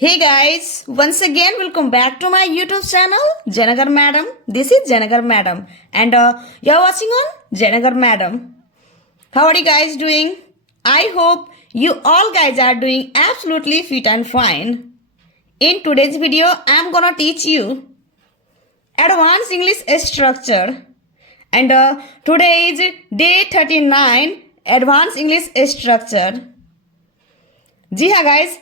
Hey guys, once again welcome back to my YouTube channel Janagar Madam. This is Janagar Madam and you're watching on Janagar Madam. How are you guys doing? I hope you all guys are doing absolutely fit and fine. In today's video, I'm gonna teach you advanced English structure and today is day 39 advanced English structure. जी हाँ guys,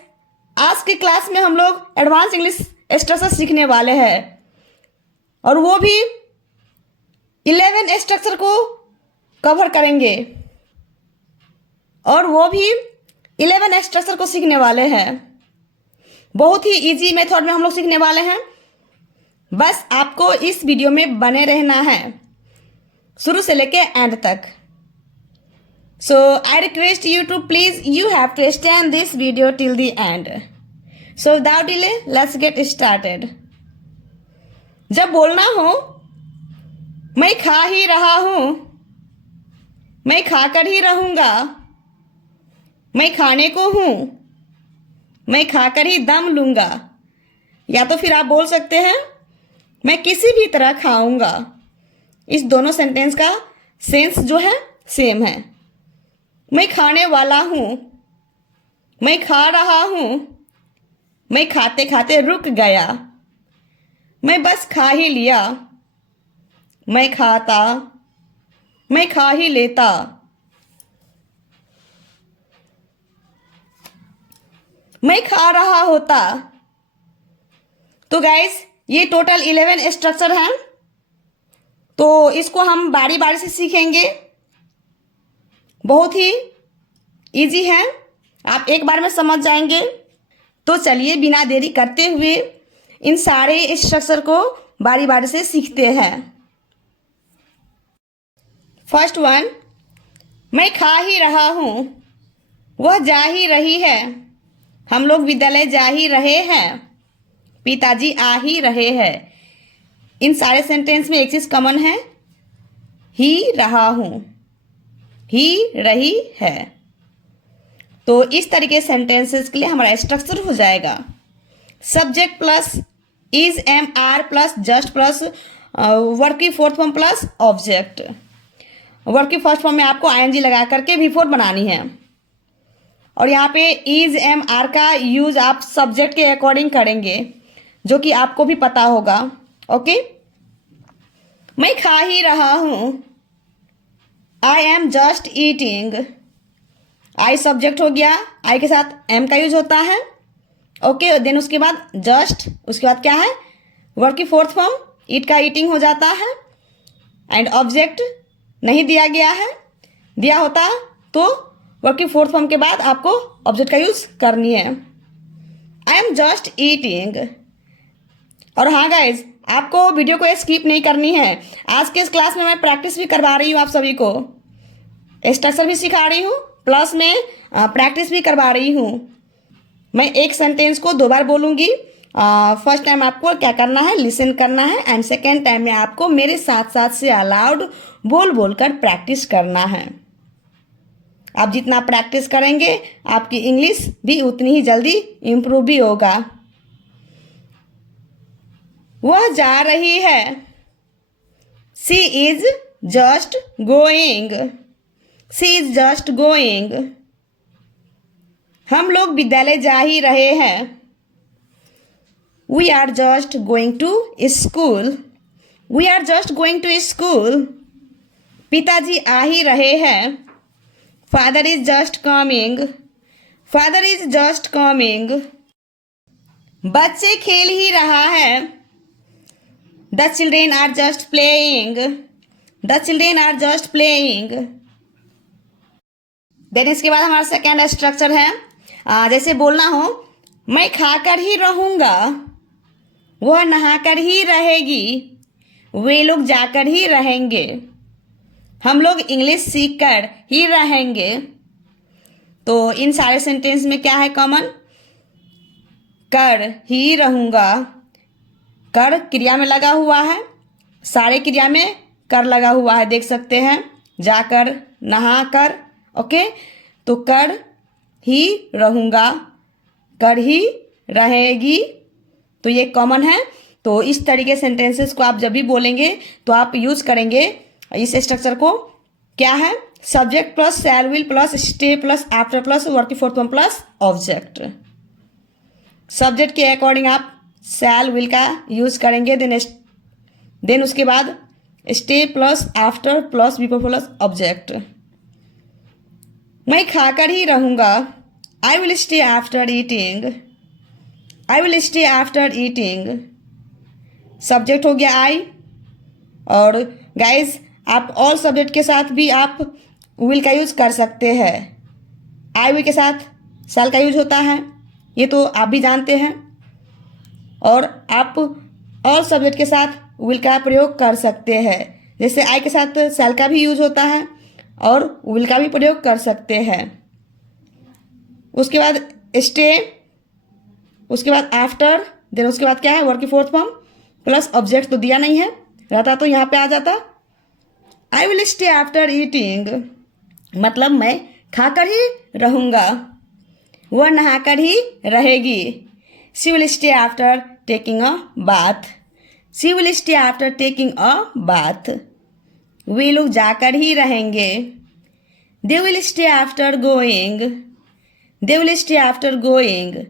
आज की class में हम लोग advance English structure सीखने वाले हैं और वो भी 11 स्ट्रक्चर को कवर करेंगे और वो भी 11 स्ट्रक्चर को सीखने वाले हैं। बहुत ही इजी मेथड में हम लोग सीखने वाले हैं। बस आपको इस वीडियो में बने रहना है शुरू से लेके एंड तक। So I request you to please you have to stand this video till the end. So without delay, let's get started. जब बोलना हो मैं खा ही रहा हूँ, मैं खाकर ही रहूँगा, मैं खाने को हूँ, मैं खाकर ही दम लूँगा, या तो फिर आप बोल सकते हैं मैं किसी भी तरह खाऊँगा। इस दोनों सेंटेंस का सेंस जो है सेम है। मैं खाने वाला हूँ, मैं खा रहा हूँ, मैं खाते खाते रुक गया, मैं बस खा ही लिया, मैं खाता, मैं खा ही लेता, मैं खा रहा होता। तो गाइस ये टोटल 11 स्ट्रक्चर हैं, तो इसको हम बारी बारी से सीखेंगे। बहुत ही इजी है, आप एक बार में समझ जाएंगे। तो चलिए बिना देरी करते हुए इन सारे स्ट्रक्चर को बारी बारी से सीखते हैं। फर्स्ट वन, मैं खा ही रहा हूँ, वह जा ही रही है, हम लोग विद्यालय जा ही रहे हैं, पिताजी आ ही रहे हैं। इन सारे सेंटेंस में एक चीज कॉमन है, ही रहा हूँ, ही रही है। तो इस तरीके सेंटेंसेस के लिए हमारा स्ट्रक्चर हो जाएगा subject plus is am are plus just plus verb की fourth form plus object. Verb की फर्स्ट फॉर्म में आपको आईएनजी लगा करके वी फोर बनानी है और यहाँ पे इज एम आर का यूज आप सब्जेक्ट के अकॉर्डिंग करेंगे, जो कि आपको भी पता होगा। ओके, मैं खा ही रहा हूँ, I am just eating. I subject हो गया, आई के साथ एम का यूज होता है। ओके, देन उसके बाद जस्ट, उसके बाद क्या है वर्ब की फोर्थ फॉर्म ईट का ईटिंग हो जाता है एंड ऑब्जेक्ट नहीं दिया गया है, दिया होता तो वर्ब की फोर्थ फॉर्म के बाद आपको ऑब्जेक्ट का यूज करनी है। I am just eating. और हाँ गाइज, आपको वीडियो को स्किप नहीं करनी है। आज के इस क्लास में मैं प्रैक्टिस भी करवा रही हूँ, आप सभी को स्ट्रक्चर भी सिखा रही हूँ, प्लस में प्रैक्टिस भी करवा रही हूँ। मैं एक सेंटेंस को 2 बार बोलूँगी। फर्स्ट टाइम आपको क्या करना है, लिसन करना है एंड सेकेंड टाइम में आपको मेरे साथ साथ से अलाउड बोल बोल कर प्रैक्टिस करना है। आप जितना प्रैक्टिस करेंगे आपकी इंग्लिश भी उतनी ही जल्दी इम्प्रूव भी होगा। वह जा रही है, she is just going, she is just going. हम लोग विद्यालय जा ही रहे हैं, we are just going to school, we are just going to school. पिताजी आ ही रहे हैं, father is just coming, father is just coming. बच्चे खेल ही रहा है, The children are just playing. The children are just playing. Then इसके बाद हमारा सेकेंड स्ट्रक्चर है, जैसे बोलना हो मैं खाकर ही रहूँगा, वह नहाकर ही रहेगी, वे लोग जाकर ही रहेंगे, हम लोग इंग्लिश सीखकर ही रहेंगे। तो इन सारे सेंटेंस में क्या है कॉमन, कर ही रहूँगा, कर क्रिया में लगा हुआ है, सारे क्रिया में कर लगा हुआ है, देख सकते हैं, जाकर, नहाकर। ओके, तो कर ही रहूँगा, कर ही रहेगी, तो ये कॉमन है। तो इस तरीके सेंटेंसेस को आप जब भी बोलेंगे तो आप यूज करेंगे इस स्ट्रक्चर को। क्या है? Subject plus shall will plus stay plus after plus verb की fourth form plus object. Subject के अकॉर्डिंग आप शैल विल का यूज करेंगे, देन उसके बाद stay plus after plus before plus object. मैं खाकर ही रहूंगा, I will stay after eating, I will stay after eating. Subject हो गया आई। और गाइज आप ऑल सब्जेक्ट के साथ भी आप विल का यूज कर सकते हैं। आई विल के साथ शैल का यूज होता है, ये तो आप भी जानते हैं। और आप ऑल सब्जेक्ट के साथ विल का प्रयोग कर सकते हैं। जैसे आई के साथ शैल का भी यूज होता है और विल का भी प्रयोग कर सकते हैं। उसके बाद स्टे, उसके बाद आफ्टर, देन उसके बाद क्या है? वर्ब की फोर्थ फॉर्म प्लस ऑब्जेक्ट तो दिया नहीं है, रहता तो यहाँ पे आ जाता। I will stay after eating मतलब मैं खाकर ही रहूँगा, वह नहाकर ही रहेगी। She will stay after taking a bath, she will stay after taking a bath. वे लोग जाकर ही रहेंगे। They will stay after going, they will stay after going.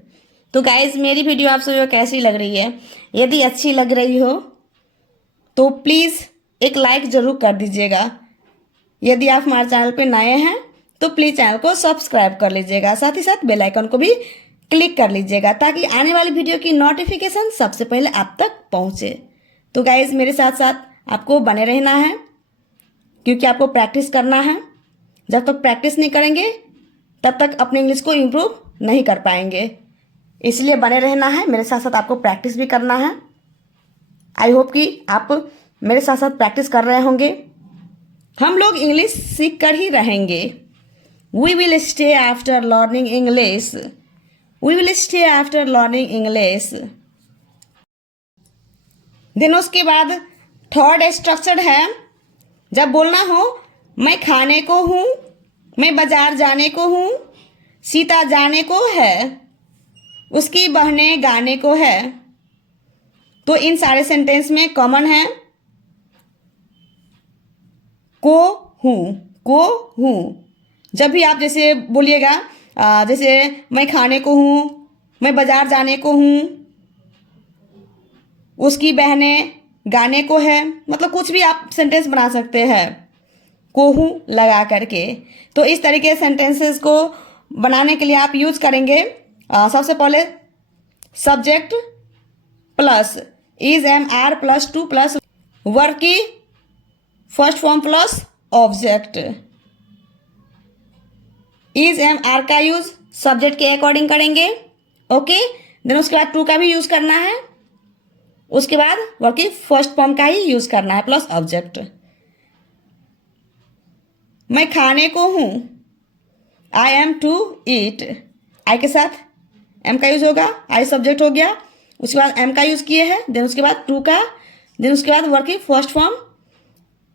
तो गाइज मेरी वीडियो आप सभी को कैसी लग रही है? यदि अच्छी लग रही हो तो प्लीज़ एक लाइक ज़रूर कर दीजिएगा। यदि आप हमारे चैनल पे नए हैं तो प्लीज़ चैनल को सब्सक्राइब कर लीजिएगा, साथ ही साथ बेल आइकन को भी क्लिक कर लीजिएगा ताकि आने वाली वीडियो की नोटिफिकेशन सबसे पहले आप तक पहुंचे। तो गाइज मेरे साथ साथ आपको बने रहना है, क्योंकि आपको प्रैक्टिस करना है। जब तक प्रैक्टिस नहीं करेंगे तब तक अपने इंग्लिश को इम्प्रूव नहीं कर पाएंगे, इसलिए बने रहना है। मेरे साथ साथ आपको प्रैक्टिस भी करना है। आई होप कि आप मेरे साथ साथ प्रैक्टिस कर रहे होंगे। हम लोग इंग्लिश सीख कर ही रहेंगे। We will stay after learning English, we will stay after learning English. Then उसके बाद थर्ड स्ट्रक्चर है, जब बोलना हो मैं खाने को हूँ, मैं बाजार जाने को हूँ, सीता जाने को है, उसकी बहनें गाने को है। तो इन सारे सेंटेंस में कॉमन है को हूँ, को हूँ। जब भी आप जैसे बोलिएगा, जैसे मैं खाने को हूँ, मैं बाजार जाने को हूँ, उसकी बहनें गाने को है, मतलब कुछ भी आप सेंटेंस बना सकते हैं को हूँ लगा करके। तो इस तरीके सेंटेंसेस को बनाने के लिए आप यूज करेंगे सबसे पहले subject plus is am are plus to plus verb की first form plus object. Is am are का यूज सब्जेक्ट के अकॉर्डिंग करेंगे, ओके। देन उसके बाद टू का भी यूज करना है, उसके बाद वर्ब की फर्स्ट फॉर्म का ही यूज करना है प्लस ऑब्जेक्ट। मैं खाने को हूं, आई एम टू ईट, आई के साथ एम का यूज होगा, आई सब्जेक्ट हो गया, उसके बाद एम का यूज किए हैं, देन उसके बाद टू का, देन उसके बाद वर्ब की फर्स्ट फॉर्म,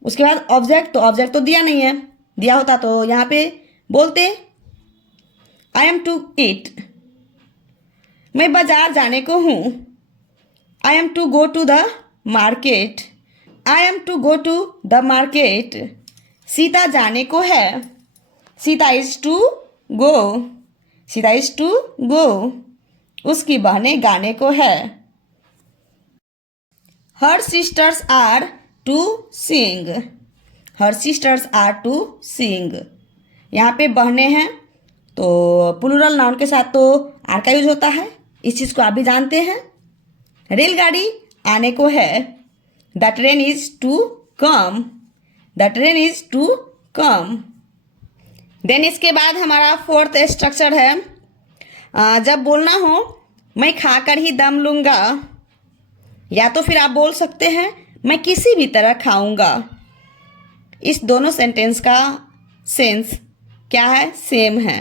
उसके बाद ऑब्जेक्ट। तो ऑब्जेक्ट तो दिया नहीं है, दिया होता तो यहाँ पे बोलते आई एम टू ईट। मैं बाजार जाने को हूँ, I am to go to the market, I am to go to the market. Sita जाने को है, Sita is to go, Sita is to go. उसकी बहनें गाने को है, her sisters are to sing, her sisters are to sing. यहाँ पे बहनें हैं तो प्लूरल नाउन के साथ तो आर का यूज होता है, इस चीज़ को आप भी जानते हैं। रेलगाड़ी आने को है, the train is to come, the train is to come. Then इसके बाद हमारा फोर्थ स्ट्रक्चर है, जब बोलना हो मैं खाकर ही दम लूँगा, या तो फिर आप बोल सकते हैं मैं किसी भी तरह खाऊंगा। इस दोनों सेंटेंस का सेंस क्या है? सेम है।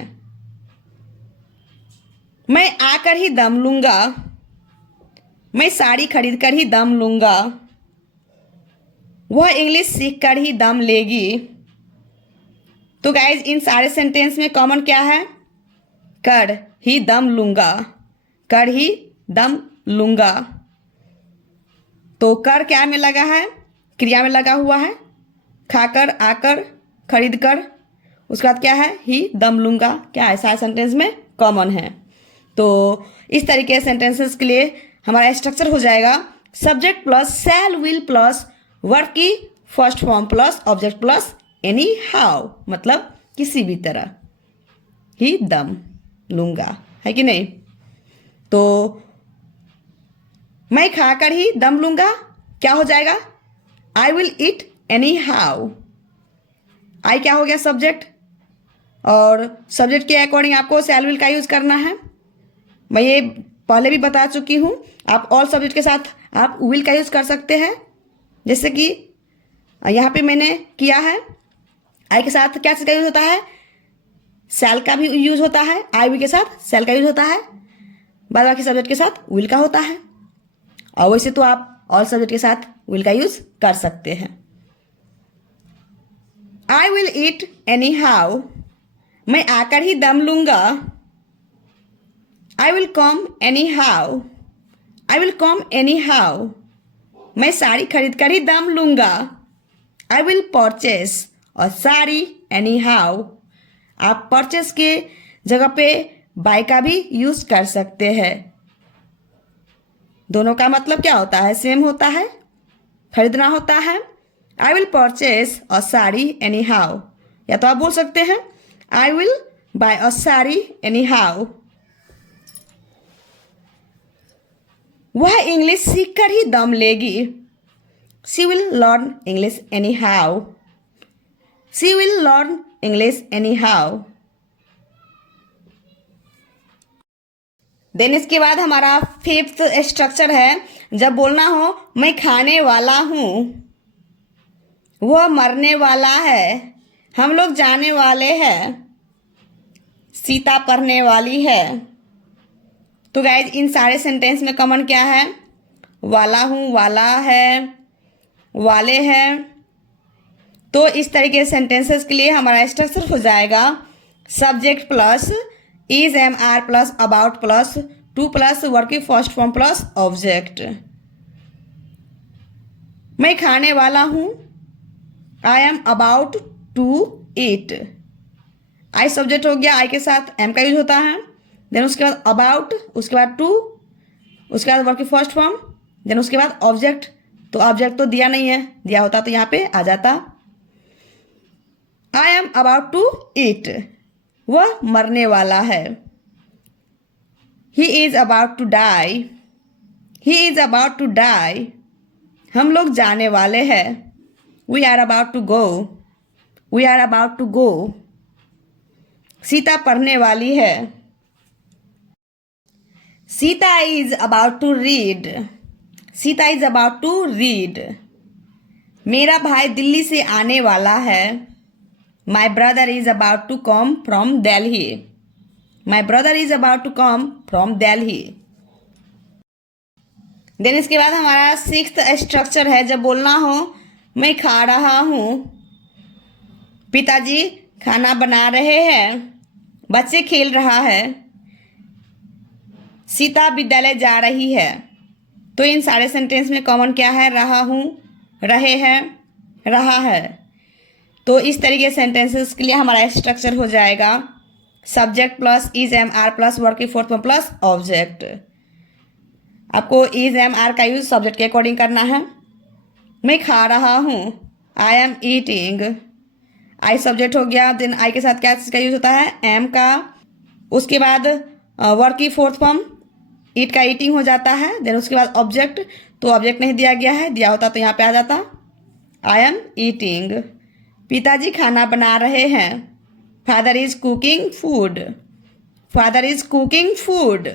मैं आकर ही दम लूँगा, मैं साड़ी खरीद कर ही दम लूँगा, वह इंग्लिश सीख कर ही दम लेगी। तो गाइज इन सारे सेंटेंस में कॉमन क्या है? कर ही दम लूँगा, कर ही दम लूंगा। तो कर क्या में लगा है, क्रिया में लगा हुआ है, खाकर, आकर, खरीद कर, उसके बाद क्या है, ही दम लूंगा, क्या है, सारे सेंटेंस में कॉमन है। तो इस तरीके से सेंटेंसेस के लिए हमारा स्ट्रक्चर हो जाएगा subject plus shall will plus verb की first form plus object plus anyhow, मतलब किसी भी तरह, ही दम लूंगा, है कि नहीं। तो मैं खाकर ही दम लूंगा क्या हो जाएगा, I will eat anyhow. I क्या हो गया, सब्जेक्ट, और सब्जेक्ट के अकॉर्डिंग आपको शैल विल का यूज करना है। मैं ये पहले भी बता चुकी हूँ, आप ऑल सब्जेक्ट के साथ आप विल का यूज कर सकते हैं, जैसे कि यहाँ पे मैंने किया है। आई के साथ क्या चीज़ का यूज होता है, शैल का भी यूज होता है, आई विल के साथ शैल का यूज होता है, बाद बाकी सब्जेक्ट के साथ विल का होता है। और वैसे तो आप ऑल सब्जेक्ट के साथ विल का यूज कर सकते हैं। I will eat any how, मैं आकर ही दम लूंगा। I will come any how, I will come any how, मैं साड़ी खरीद कर ही दम लूंगा। आई विल परचेस और साड़ी एनी हाउ, आप परचेस के जगह पे बाय का भी यूज कर सकते हैं। दोनों का मतलब क्या होता है, सेम होता है, खरीदना होता है। I will purchase a sari anyhow, या तो आप बोल सकते हैं I will buy a sari anyhow. वह इंग्लिश सीख कर ही दम लेगी। She will learn English anyhow, she will learn English anyhow. Then इसके बाद हमारा फिफ्थ स्ट्रक्चर है, जब बोलना हो मैं खाने वाला हूँ, वह मरने वाला है, हम लोग जाने वाले हैं, सीता पढ़ने वाली है। तो गाइज इन सारे सेंटेंस में कॉमन क्या है, वाला हूँ, वाला है, वाले हैं। तो इस तरीके के सेंटेंसेस के लिए हमारा स्ट्रक्चर हो जाएगा subject plus is am are plus about plus to plus verb की फर्स्ट फॉर्म प्लस ऑब्जेक्ट। मैं खाने वाला हूँ, I am about to eat. I subject हो गया, आई के साथ एम का यूज होता है, देन उसके बाद अबाउट, उसके बाद टू, उसके बाद वर्ब की फर्स्ट फॉर्म, देन उसके बाद ऑब्जेक्ट। तो ऑब्जेक्ट तो दिया नहीं है, दिया होता तो यहाँ पे आ जाता। I am about to eat, वह मरने वाला है। He is about to die, he is about to die, हम लोग जाने वाले हैं। We are about to go, we are about to go. Sita पढ़ने वाली है। Sita is about to read, Sita is about to read. मेरा भाई दिल्ली से आने वाला है। My brother is about to come from Delhi, my brother is about to come from Delhi. Then इसके बाद हमारा सिक्स्थ स्ट्रक्चर है, जब बोलना हो मैं खा रहा हूँ, पिताजी खाना बना रहे हैं, बच्चे खेल रहा है, सीता विद्यालय जा रही है। तो इन सारे सेंटेंस में कॉमन क्या है, रहा हूँ, रहे हैं, रहा है। तो इस तरीके के सेंटेंसेस के लिए हमारा स्ट्रक्चर हो जाएगा subject plus is am are plus verb की फोर्थ फॉर्म प्लस ऑब्जेक्ट। आपको इज एम आर का यूज सब्जेक्ट के अकॉर्डिंग करना है। मैं खा रहा हूँ, I am eating, I subject हो गया, देन आई के साथ क्या चीज़ का यूज होता है, एम का, उसके बाद वर्ब की फोर्थ फॉर्म ईट का ईटिंग हो जाता है, देन उसके बाद ऑब्जेक्ट। तो ऑब्जेक्ट नहीं दिया गया है, दिया होता तो यहाँ पे आ जाता आई एम ईटिंग। पिताजी खाना बना रहे हैं, father is cooking food, father is cooking food.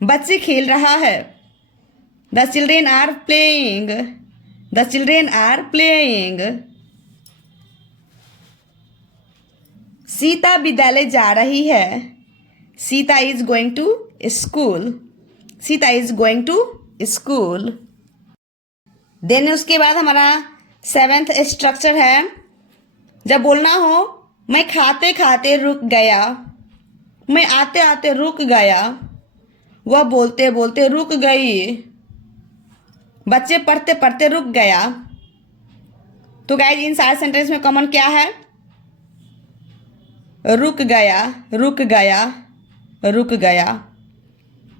बच्चे खेल रहा है, the children are playing, the children are playing. Sita विद्यालय जा रही है, Sita is going to school, Sita is going to school. Then उसके बाद हमारा सेवेंथ स्ट्रक्चर है, जब बोलना हो मैं खाते खाते रुक गया, मैं आते आते रुक गया, वह बोलते बोलते रुक गई। बच्चे पढ़ते पढ़ते रुक गया। तो गाइज इन सारे सेंटेंस में कॉमन क्या है? रुक गया, रुक गया, रुक गया।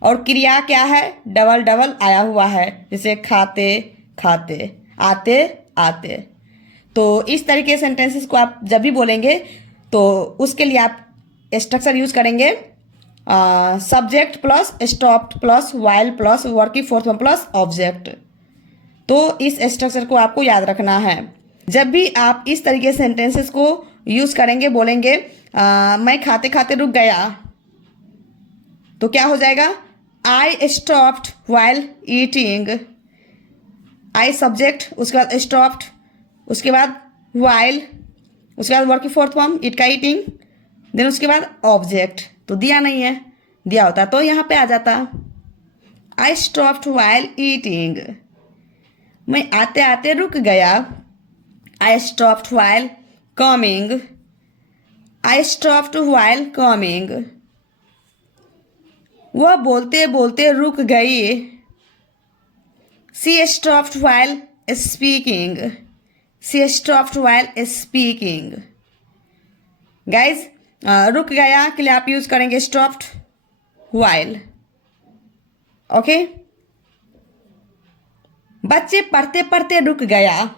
और क्रिया क्या है? डबल डबल आया हुआ है, जैसे खाते खाते, आते आते। तो इस तरीके सेंटेंसेस को आप जब भी बोलेंगे तो उसके लिए आप स्ट्रक्चर यूज करेंगे subject plus stopped plus while plus verb की फोर्थ फॉर्म प्लस ऑब्जेक्ट। तो इस स्ट्रक्चर को आपको याद रखना है। जब भी आप इस तरीके सेंटेंसेस को यूज करेंगे, बोलेंगे मैं खाते खाते रुक गया, तो क्या हो जाएगा? I stopped while eating. I subject, उसके बाद स्टॉप्ड, उसके बाद व्हाइल, उसके बाद वर्ब की फोर्थ फॉर्म इट का ईटिंग, देन उसके बाद ऑब्जेक्ट। तो दिया नहीं है, दिया होता तो यहाँ पे आ जाता आई स्टॉप्ड व्हाइल ईटिंग। मैं आते आते रुक गया। I stopped while coming. I stopped while coming. वह बोलते बोलते रुक गई। She stopped while speaking. She stopped while speaking. Guys रुक गया के लिए आप यूज करेंगे स्टॉप्ड व्हाइल। ओके। बच्चे पढ़ते पढ़ते रुक गया।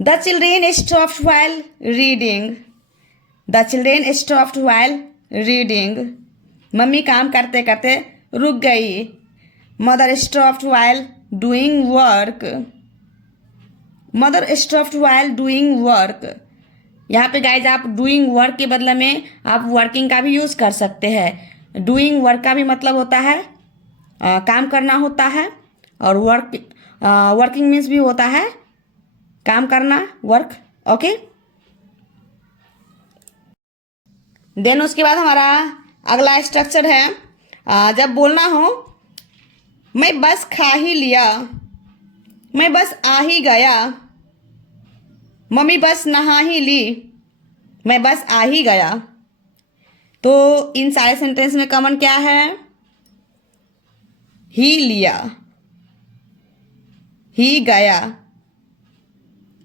The children stopped while reading. The children stopped while reading. Mummy काम करते करते रुक गई। Mother stopped while doing work. Mother stopped while doing work. यहाँ पे गाइज आप डूइंग वर्क के बदले में आप वर्किंग का भी यूज कर सकते हैं। डूइंग वर्क का भी मतलब होता है काम करना होता है, और वर्किंग मीन्स भी होता है काम करना, वर्क। ओके। देन उसके बाद हमारा अगला स्ट्रक्चर है जब बोलना हो मैं बस खा ही लिया, मैं बस आ ही गया, मम्मी बस नहा ही ली, मैं बस आ ही गया। तो इन सारे सेंटेंस में कॉमन क्या है? ही लिया, ही गया।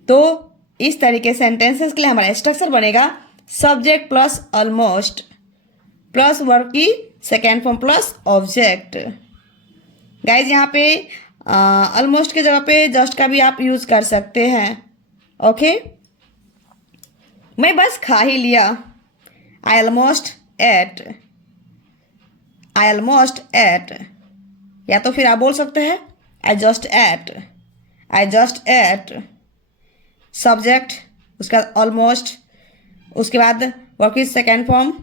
तो इस तरीके सेंटेंसेस के लिए हमारा स्ट्रक्चर बनेगा subject plus almost plus verb की second form plus object. Guys यहाँ पे ऑलमोस्ट के जगह पे जस्ट का भी आप यूज कर सकते हैं। ओके। मैं बस खा ही लिया। I almost ate. I almost ate. या तो फिर आप बोल सकते हैं I just ate. I just ate. Subject, उसके बाद ऑलमोस्ट, उसके बाद वर्ब की सेकेंड फॉर्म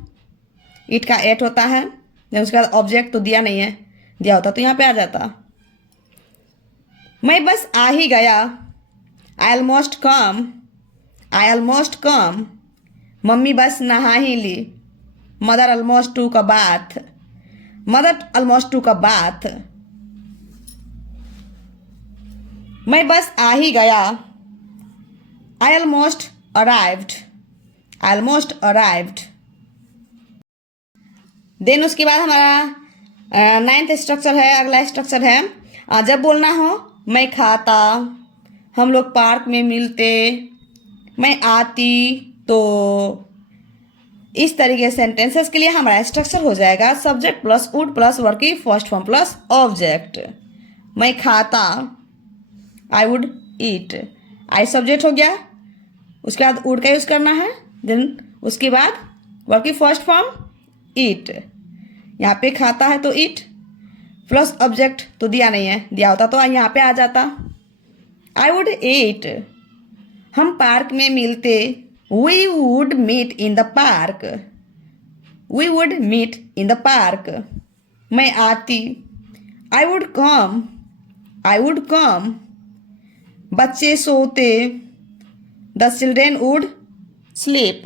इट का एट होता है, देन उसके बाद ऑब्जेक्ट। तो दिया नहीं है, दिया होता तो यहाँ पे आ जाता मैं बस आ ही गया। I almost come. I almost come. Mummy बस नहा ही ली। मदर ऑलमोस्ट टू का बाथ। मदर ऑलमोस्ट टू का बाथ। मैं बस आ ही गया। I almost arrived. I almost arrived. Then उसके बाद हमारा नाइन्थ स्ट्रक्चर है, अगला स्ट्रक्चर है जब बोलना हो मैं खाता, हम लोग पार्क में मिलते, मैं आती। तो इस तरीके सेंटेंसेस के लिए हमारा स्ट्रक्चर हो जाएगा subject plus would plus verb की फर्स्ट फॉर्म प्लस ऑब्जेक्ट। मैं खाता, I would eat. I subject हो गया, उसके बाद वुड का यूज करना है, देन उसके बाद वर्ब की फर्स्ट फॉर्म ईट। यहाँ पे खाता है तो ईट प्लस ऑब्जेक्ट। तो दिया नहीं है, दिया होता तो यहाँ पे आ जाता आई वुड ईट। हम पार्क में मिलते, we would meet in the park. We would meet in the park. मैं आती, I would come. I would come. बच्चे सोते, the children would sleep.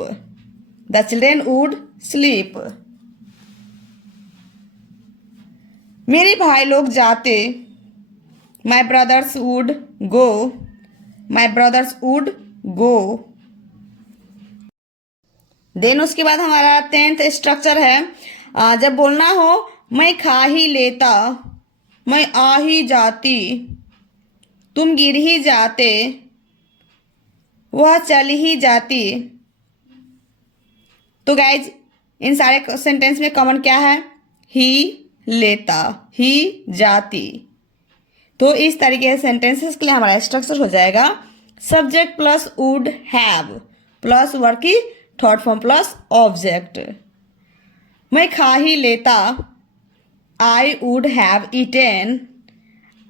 The children would sleep. मेरे भाई लोग जाते, my brothers would go. My brothers would go. Then उसके बाद हमारा 10th स्ट्रक्चर है, जब बोलना हो मैं खा ही लेता, मैं आ ही जाती, तुम गिर ही जाते, वह चल ही जाती। तो गाइज इन सारे सेंटेंस में कॉमन क्या है? ही लेता, ही जाती। तो इस तरीके से सेंटेंसेस के लिए हमारा स्ट्रक्चर हो जाएगा subject plus would have plus verb की थर्ड फॉर्म प्लस ऑब्जेक्ट। मैं खा ही लेता, I would have eaten,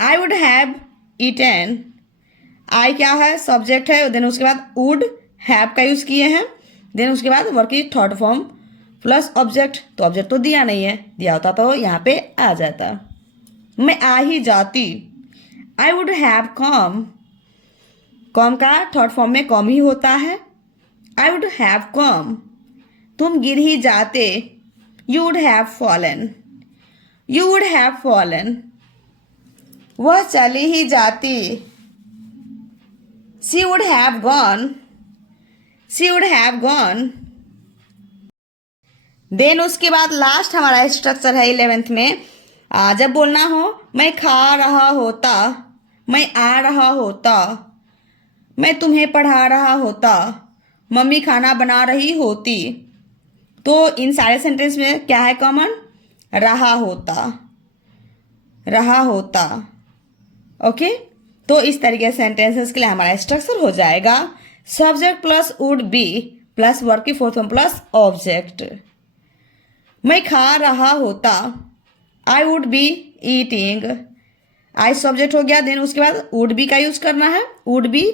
I would have eaten. I क्या है? सब्जेक्ट है। देन उसके बाद वुड हैव का यूज किए हैं। देन उसके बाद वर्ब की थर्ड फॉर्म प्लस ऑब्जेक्ट। तो ऑब्जेक्ट तो दिया नहीं है, दिया होता तो यहाँ पे आ जाता। मैं आ ही जाती, आई वुड हैव कम। कम का थर्ड फॉर्म में कम ही होता है, आई वुड हैव कम। तुम गिर ही जाते, you would have fallen, you would have fallen. वह चली ही जाती, she would have gone, she would have gone. Then उसके बाद लास्ट हमारा स्ट्रक्चर है 11th में, जब बोलना हो मैं खा रहा होता, मैं आ रहा होता, मैं तुम्हें पढ़ा रहा होता, मम्मी खाना बना रही होती। तो इन सारे सेंटेंस में क्या है कॉमन? रहा होता, रहा होता। ओके, तो इस तरीके से सेंटेंसेस के लिए हमारा स्ट्रक्चर हो जाएगा subject plus would be plus verb की फोर्थ फॉर्म प्लस ऑब्जेक्ट। मैं खा रहा होता, I would be eating, I subject हो गया। देन उसके बाद वुड बी का यूज करना है, वुड बी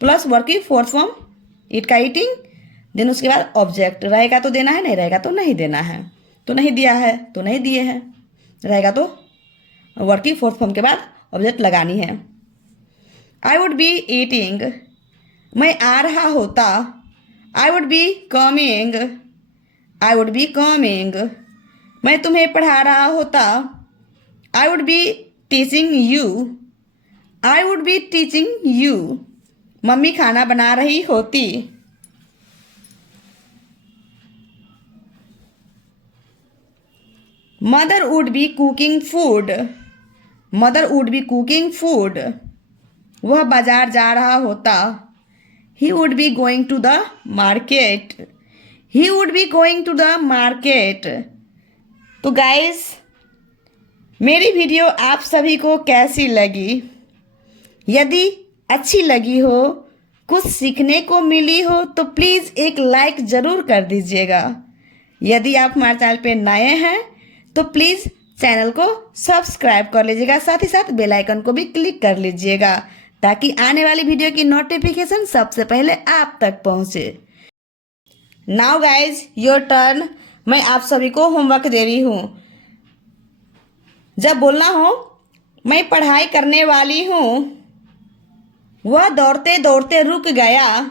प्लस वर्ब की फोर्थ फॉर्म इट का ईटिंग। देन उसके बाद ऑब्जेक्ट, रहेगा तो देना है, नहीं रहेगा तो नहीं देना है। तो नहीं दिया है तो नहीं दिए हैं, रहेगा तो वर्ब की फोर्थ फॉर्म के बाद ऑब्जेक्ट लगानी है। आई वुड बी ईटिंग, मैं आ रहा होता, I would be coming, I would be coming. मैं तुम्हें पढ़ा रहा होता, I would be teaching you, I would be teaching you. Mummy खाना बना रही होती, mother would be cooking food, mother would be cooking food. वह बाजार जा रहा होता, he would be going to the market, he would be going to the market. तो गाइस मेरी वीडियो आप सभी को कैसी लगी? यदि अच्छी लगी हो, कुछ सीखने को मिली हो तो प्लीज़ एक लाइक ज़रूर कर दीजिएगा। यदि आप हमारे चैनल पे नए हैं तो प्लीज़ चैनल को सब्सक्राइब कर लीजिएगा, साथ ही साथ बेल आइकन को भी क्लिक कर लीजिएगा ताकि आने वाली वीडियो की नोटिफिकेशन सबसे पहले आप तक पहुंचे। Now guys your turn. मैं आप सभी को होमवर्क दे रही हूँ। जब बोलना हो मैं पढ़ाई करने वाली हूँ, वह दौड़ते दौड़ते रुक गया,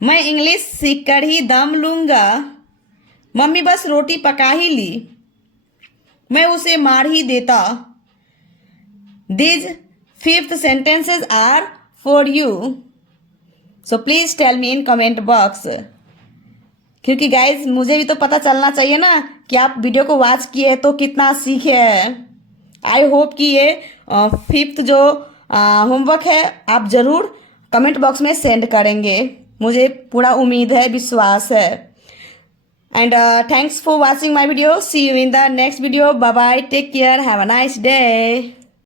मैं इंग्लिश सीखकर ही दम लूँगा, मम्मी बस रोटी पका ही ली, मैं उसे मार ही देता। These 5th sentences are for you. So please tell me in comment box. क्योंकि गाइज मुझे भी तो पता चलना चाहिए ना कि आप वीडियो को वॉच किए तो कितना सीखे हैं। आई होप कि ये 5th जो होमवर्क है आप ज़रूर कमेंट बॉक्स में सेंड करेंगे, मुझे पूरा उम्मीद है, विश्वास है। And thanks for watching my video. See you in the next video. Bye bye, take care, have a nice day.